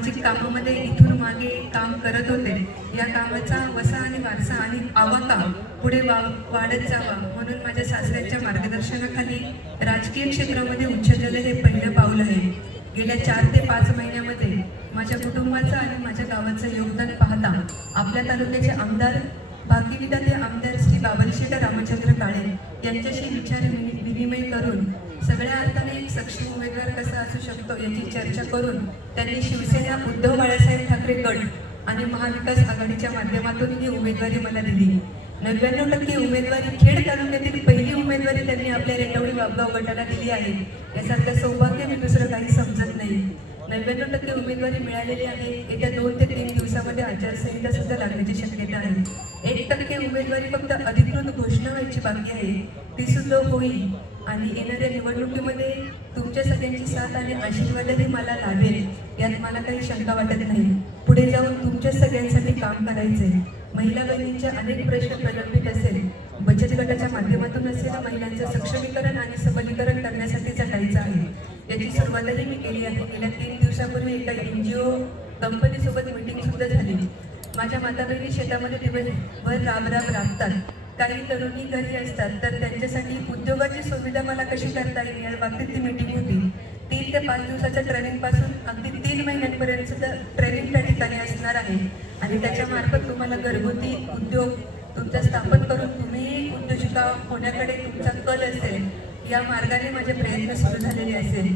सामाजिक कामामध्ये इथून मागे काम करत होते. या कामाचा वसा आणि वारसा आणि आवाका पुढे वा वाढत जावा म्हणून माझ्या सासऱ्यांच्या मार्गदर्शनाखाली राजकीय क्षेत्रामध्ये उच्चजल हे पहिलं पाऊल आहे. गेल्या चार ते पाच महिन्यामध्ये माझ्या कुटुंबाचं आणि माझ्या गावाचं योगदान पाहता आपल्या तालुक्याचे आमदार भाग्यविधाते आमदार श्री बाबलशेठ रामचंद्र काळे यांच्याशी विचार विनि- विनिमय करून सगळ्या अर्थाने एक सक्षम उमेदवार कसा असू शकतो याची चर्चा करून त्यांनी शिवसेना उद्धव बाळासाहेब ठाकरे गट आणि महाविकास आघाडीच्या माध्यमातून ही उमेदवारी मला दिली. नव्याण्णव टक्के उमेदवारी खेड तालुक्यातील पहिली उमेदवारी त्यांनी आपल्या रेटवडी बाबगाव गटाला दिली आहे. यासारखं सौभाग्य मी दुसरं काही समजत नाही. नव्याण्णव टक्के उमेदवारी मिळालेली आहे. येत्या दोन ते तीन दिवसामध्ये आचारसंहिता सुद्धा लागण्याची शक्यता आहे. एक टक्के उमेदवारी फक्त अधिकृत घोषणा व्हायची बाकी आहे. ती सुद्धा होईल. आणि येणाऱ्या निवडणुकीमध्ये तुमच्या सगळ्यांची साथ आणि आशीर्वादही मला लाभेल यात मला काही शंका वाटत नाही. पुढे जाऊन तुमच्या सगळ्यांसाठी काम करायचंय. महिला बहिणींचे अनेक प्रश्न प्रलंबित असेल. बचत गटाच्या माध्यमातून असेल महिलांचं सक्षमीकरण आणि सबलीकरण करण्यासाठी जगायचं आहे. याची सुरुवातही मी केली आहे. गेल्या तीन दिवसापूर्वी एका एन जी ओ कंपनीसोबत मीटिंग सुद्धा झाली. माझ्या माता बहिणी शेतामध्ये दिवसभर राब राब राबतात. काही तरुणी घरी असतात तर त्यांच्यासाठी उद्योगाची सुविधा मला कशी करता येईल या बाबतीत ती मीटिंग होती. तीन ते पाच दिवसाच्या ट्रेनिंगपासून अगदी तीन महिन्यांपर्यंत सुद्धा ट्रेनिंग त्या ठिकाणी असणार आहे. आणि त्याच्यामार्फत तुम्हाला घरगुती उद्योग तुमचा स्थापन करून तुम्ही उद्योजिका होण्याकडे तुमचा कल असेल या मार्गाने माझे प्रयत्न सुरू झालेले असेल.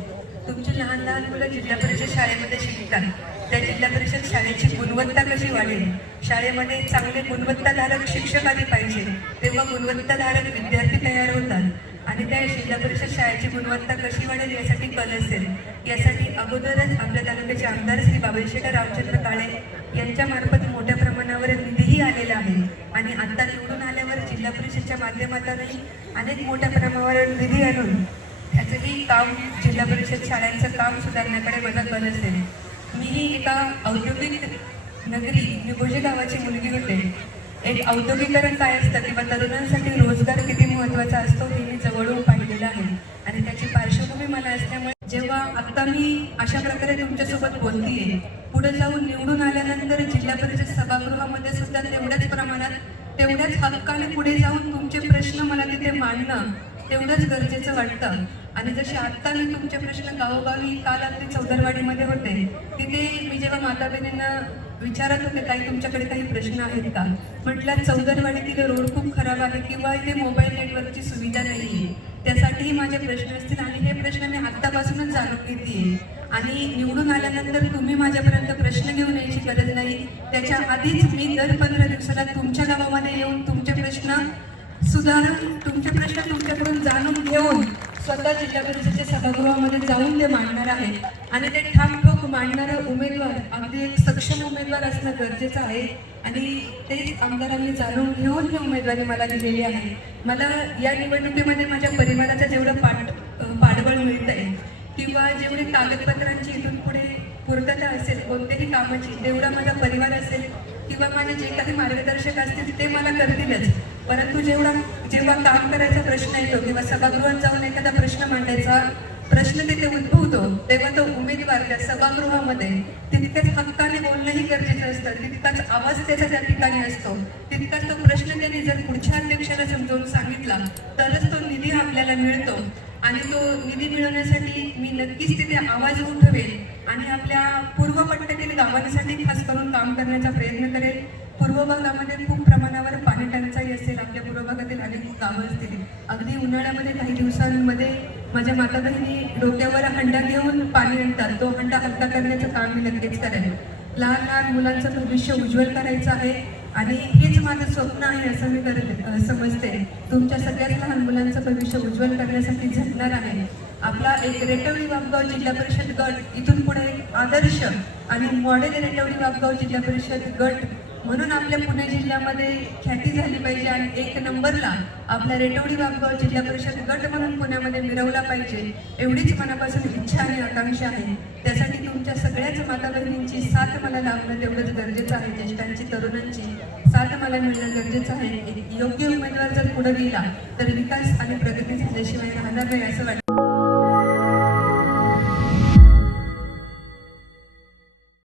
तुमची लहान लहान मुलं जिल्हा परिषद शाळेमध्ये शिकतात. त्या जिल्हा परिषद शाळेची गुणवत्ता कशी वाढेल? शाळेमध्ये चांगले गुणवत्ताधारक शिक्षक आले पाहिजे तेव्हा गुणवत्ताधारक विद्यार्थी तयार होतात. आणि त्या जिल्हा परिषद शाळेची गुणवत्ता कशी वाढेल यासाठी कल असेल यासाठी अगोदरच आपल्या तालुक्याचे आमदार श्री बाबळशेठ रामचंद्र काळे यांच्यामार्फत मोठ्या प्रमाणावर निधीही आलेला आहे. आणि आता निवडून आल्यावर जिल्हा परिषदच्या माध्यमातूनही अनेक मोठ्या प्रमाणावर निधी आणून त्याचंही काम जिल्हा परिषद शाळांचं काम सुधारण्याकडे बदल कल असेल मीही एका औद्योगिक नगरी निगोजे गावाची मुलगी होते. एक औद्योगिकरण काय असतं किंवा तरुणांसाठी रोजगार किती महत्त्वाचा असतो हे मी जवळून पाहिलेलं आहे. आणि त्याची पार्श्वभूमी मला असल्यामुळे जेव्हा आत्ता मी अशा प्रकारे तुमच्यासोबत बोलतीये पुढे जाऊन निवडून आल्यानंतर जिल्हा परिषद सभागृहामध्ये सुद्धा तेवढ्याच प्रमाणात तेवढ्याच हक्काने पुढे जाऊन तुमचे प्रश्न मला तिथे मांडणं तेवढंच गरजेचं वाटतं. आणि जसे आत्ता मी तुमचे प्रश्न गावोगावी काल अगदी चौदरवाडीमध्ये होते तिथे मी जेव्हा माता बहिणींना विचारत होते काही तुमच्याकडे काही प्रश्न आहेत का? म्हटलं तिथे रोड खूप खराब आहे किंवा इथे मोबाईल नेटवर्कची सुविधा नाही आहे त्यासाठीही माझे प्रश्न असतील आणि हे प्रश्न मी आत्तापासूनच जाणून घेते आणि निवडून आल्यानंतर तुम्ही माझ्यापर्यंत प्रश्न घेऊन यायची गरज नाही. त्याच्या आधीच मी दर पंधरा दिवसाला तुमच्या गावामध्ये येऊन तुमचे प्रश्न सुधारून तुमचे प्रश्न तुमच्याकडून जाणून घेऊन स्वतः जिल्हा परिषदेच्या सभागृहामध्ये जाऊन ते मांडणार आहे आणि ते ठामठोक मांडणारा उमेदवार अगदी एक सक्षम उमेदवार असणं गरजेचं आहे. आणि तेच आमदारांनी जाणून घेऊन ही उमेदवारी मला दिलेली आहे. मला या निवडणुकीमध्ये माझ्या परिवाराचं जेवढं पाठ पाठबळ मिळत आहे किंवा जेवढी कागदपत्रांची इथून पुढे पूर्तता असेल कोणत्याही कामाची तेवढा माझा परिवार असेल किंवा माझे जे काही मार्गदर्शक असतील ते मला करतीलच. परंतु जेवढा जेव्हा काम करायचा प्रश्न येतो किंवा सभागृहात जाऊन एखादा प्रश्न मांडायचा प्रश्न तिथे उद्भवतो तेव्हा तो उमेदवार त्या सभागृहामध्ये तितक्याच हक्काने बोलणंही गरजेचं असतं तितकाच आवाज त्याचा त्या ठिकाणी असतो तितकाच तो प्रश्न त्यांनी जर पुढच्या अध्यक्षाला समजावून सांगितला तरच तो निधी आपल्याला मिळतो. आणि तो निधी मिळवण्यासाठी मी नक्कीच तिथे आवाज उठवेल आणि आपल्या पूर्व पट्ट्यातील गावांसाठी खास करून काम करण्याचा प्रयत्न करेल पूर्व भागामध्ये खूप प्रमाणावर पाणी टंचाई असेल आपल्या पूर्व भागातील अनेक गावं असतील. अगदी उन्हाळ्यामध्ये काही दिवसांमध्ये माझ्या माता बहिणी डोक्यावर हंडा घेऊन पाणी आणतात. तो हंडा हलका करण्याचं काम मी नक्कीच करेन. लहान लहान मुलांचं भविष्य उज्ज्वल करायचं आहे. आणि हेच माझं स्वप्न आहे असं मी करत समजते. तुमच्या सगळ्याच लहान मुलांचं भविष्य उज्ज्वल करण्यासाठी झटणार आहे. आपला एक रेटवडी वापगाव जिल्हा परिषद गट इथून पुढे आदर्श आणि मॉडेल रेटवडी वापगाव जिल्हा परिषद गट म्हणून आपल्या पुणे जिल्ह्यामध्ये ख्याती झाली पाहिजे आणि एक नंबरला आपल्या रेटवडी वापगाव जिल्हा परिषद गट म्हणून पुण्यामध्ये मिरवला पाहिजे एवढीच मनापासून इच्छा आणि आकांक्षा आहे. त्यासाठी तुमच्या सगळ्याच माता बहिणींची साथ मला लावणं तेवढंच गरजेचं आहे. ज्येष्ठांची तरुणांची साथ मला मिळणं गरजेचं आहे. योग्य उमेदवार जर पुढे गेला तर विकास आणि प्रगती झाल्याशिवाय राहणार नाही असं वाटतं.